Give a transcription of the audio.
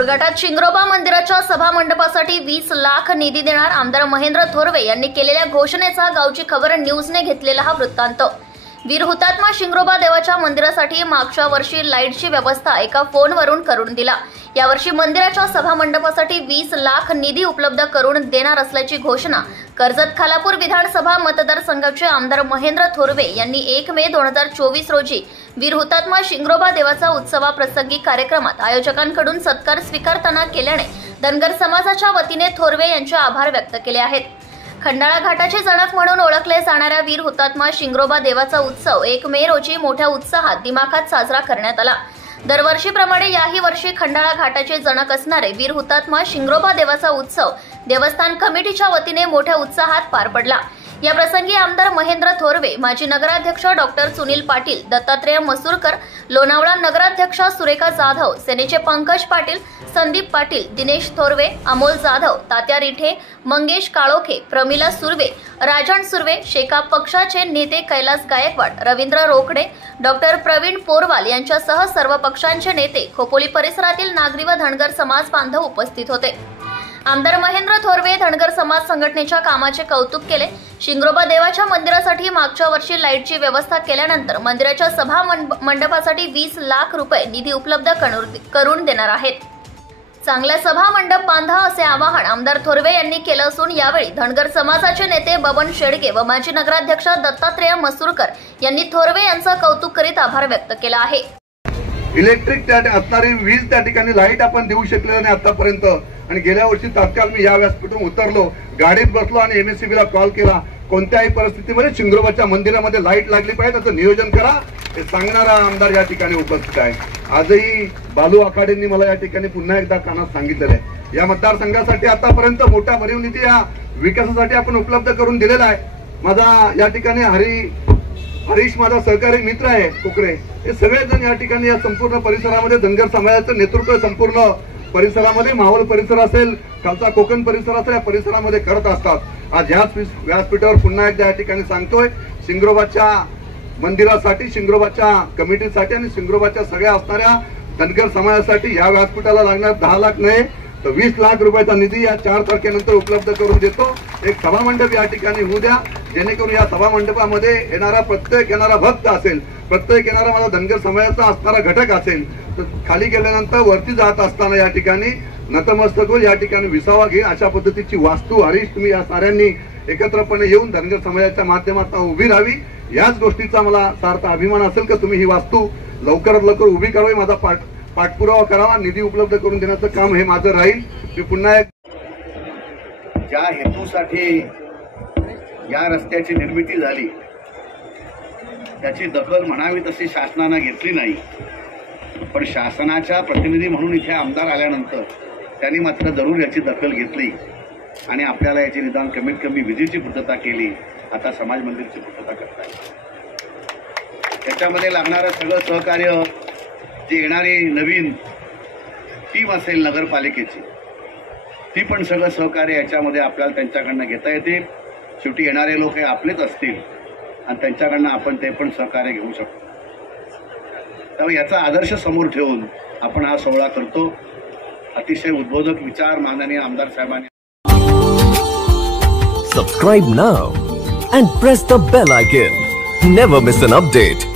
बोरघाटात शिंगरोबा मंदिराच्या सभा मंडपासाठी 20 लाख निधी देणार आमदार महेंद्र थोरवे यांनी केलेल्या घोषणेचा गावची खबर न्यूजने घेतलेला हा वृत्तांत। वीर हुतात्मा शिंगरोबा देवाच्या मंदिरासाठी मागच्या वर्षी लाईटची व्यवस्था एका फोनवरून करून दिला। यावर्षी मंदिराच्या सभा मंडपासाठी 20 लाख निधी उपलब्ध करून देणार असल्याची घोषणा कर्जत खालापूर विधानसभा मतदारसंघाचे आमदार महेंद्र थोरवे यांनी 1 मे 2024 रोजी वीर हुतात्मा शिंगरोबा देवाचा उत्सवाप्रसंगी कार्यक्रमात आयोजकांकडून सत्कार स्वीकारताना केल्याने धनगर समाजाच्या वतीने थोरवे यांचे आभार व्यक्त केले आहेत। खंडाळा घाटाचे जनक म्हणून ओळखले जाणाऱ्या वीर हुतात्मा शिंगरोबा देवाचा उत्सव 1 मे रोजी मोठ्या उत्साहात दिमाखात साजरा करण्यात आला। दरवर्षीप्रमाणे याही वर्षी खंडाळा घाटाचे जनक असणारे वीर हुतात्मा शिंगरोबा देवाचा उत्सव देवस्थान कमिटीच्या वतीने मोठ्या उत्साहात पार पडला। या प्रसंगी आमदार महेंद्र थोरवे, माजी नगराध्यक्ष डॉक्टर सुनील पाटील, दत्तात्रेय मसूरकर, लोणावळा नगराध्यक्ष सुरेखा जाधव, सेनेचे पंकज पाटील, संदीप पाटील, दिनेश थोरवे, अमोल जाधव, तात्या रिठे, मंगेश काळोखे, प्रमिला सुर्वे, राजन सुर्वे, शेका पक्षाचे नेते कैलास गायकवाड, रवींद्र रोकडे, डॉक्टर प्रवीण पोरवाल यांच्यासह सर्व पक्षांचे नेते, खोपोली परिसरातील नागरी व धनगर समाज बांधव उपस्थित होते। आमदार महेंद्र थोरवे धनगर समाज संघटनेच्या कामाचे कौतुक केले। शिंगरोबा देवाच्या मंदिरासाठी मागच्या वर्षी लाईटची व्यवस्था केल्यानंतर मंदिराच्या सभा मंडपासाठी 20 लाख रुपये निधी उपलब्ध करून देणार आहेत। चांगला सभा मंडप बांधा असे आवाहन आमदार थोरवे यांनी केलं असून यावेळी धनगर समाजाचे नेते बबन शेडगे व माजी नगराध्यक्ष दत्तात्रेय मसूरकर यांनी थोरवे यांचं कौतुक करीत आभार व्यक्त केला आहे। इलेक्ट्रिक असणारी वीज त्या ठिकाणी लाईट आपण देऊ शकलेलं नाही आतापर्यंत, आणि गेल्या वर्षी तात्काळ मी या व्यासपीठातून उतरलो, गाडीत बसलो आणि एमएससीबीला कॉल केला, कोणत्याही परिस्थितीमध्ये शिंगरोबाच्या मंदिरामध्ये लाईट लागली पाहिजे त्याचं नियोजन करा हे सांगणारा आमदार या ठिकाणी उपस्थित आहे। आजही बालू आखाडेंनी मला या ठिकाणी पुन्हा एकदा कानात सांगितलेलं आहे, या मतदारसंघासाठी आतापर्यंत मोठा भरीव निधी या विकासासाठी आपण उपलब्ध करून दिलेला आहे। माझा या ठिकाणी हरीश माझा सहकारी मित्र आहे कोकरे, हे सगळेजण या ठिकाणी या संपूर्ण परिसरामध्ये धनगर समाजाचं नेतृत्व संपूर्ण परिसरामध्ये, मावळ परिसर असेल, खालचा कोकण परिसर असेल, या परिसरामध्ये करत असतात। आज ह्याच व्यासपीठावर पुन्हा एकदा या ठिकाणी सांगतोय, शिंगरोबाच्या मंदिरासाठी, शिंगरोबाच्या कमिटीसाठी आणि शिंगरोबाच्या सगळ्या असणाऱ्या धनगर समाजासाठी या व्यासपीठाला लागणार 10 लाख नाही तर 20 लाख रुपयाचा निधी या 4 तारखेनंतर उपलब्ध करून देतो। एक सभा मंडप या ठिकाणी होऊ द्या, जेणेकरून या सभा मंडपामध्ये प्रत्येक येणारा भक्त असेल, प्रत्येक येणारा माझा धनगर समाजाचा असणारा घटक असेल, तर खाली गेल्यानंतर वरती जात असताना या ठिकाणी नतमस्तक होईल, या ठिकाणी विसावा घेईल अशा पद्धतीची वास्तू हरीश तुम्ही या साऱ्यांनी एकत्रपणे येऊन धनगर समाजाच्या माध्यमातून उभी राहावी। याच गोष्टीचा मला सार्थ अभिमान असेल की तुम्ही ही वास्तू लवकरात लवकर उभी करावी, माझा पाठपुरावा करावा, निधी उपलब्ध करून देण्याचं काम हे माझं राहील। मी पुन्हा ज्या हेतूसाठी या रस्त्याची निर्मिती झाली त्याची दखल म्हणावी तशी शासनाने घेतली नाही, पण शासनाच्या प्रतिनिधी म्हणून इथे आमदार आल्यानंतर त्यांनी मात्र जरूर याची दखल घेतली आणि आपल्याला याची निदान कमीत कमी विधीची पूर्तता केली। आता समाज मंदिरची पूर्तता करताय, त्याच्यामध्ये लागणारं सगळं सहकार्य, जी येणारी नवीन टीम असेल नगरपालिकेची, ती पण सगळं सहकार्य याच्यामध्ये आपल्याला त्यांच्याकडनं घेता येते। शेवटी येणारे लोक हे आपलेच असतील आणि त्यांच्याकडनं आपण ते पण सहकार्य घेऊ शकतो। त्यामुळे याचा आदर्श समोर ठेवून आपण हा सोहळा करतो। अतिशय उद्बोधक विचार माननीय आमदार साहेबांनी। Subscribe now and press the bell icon. Never miss an update.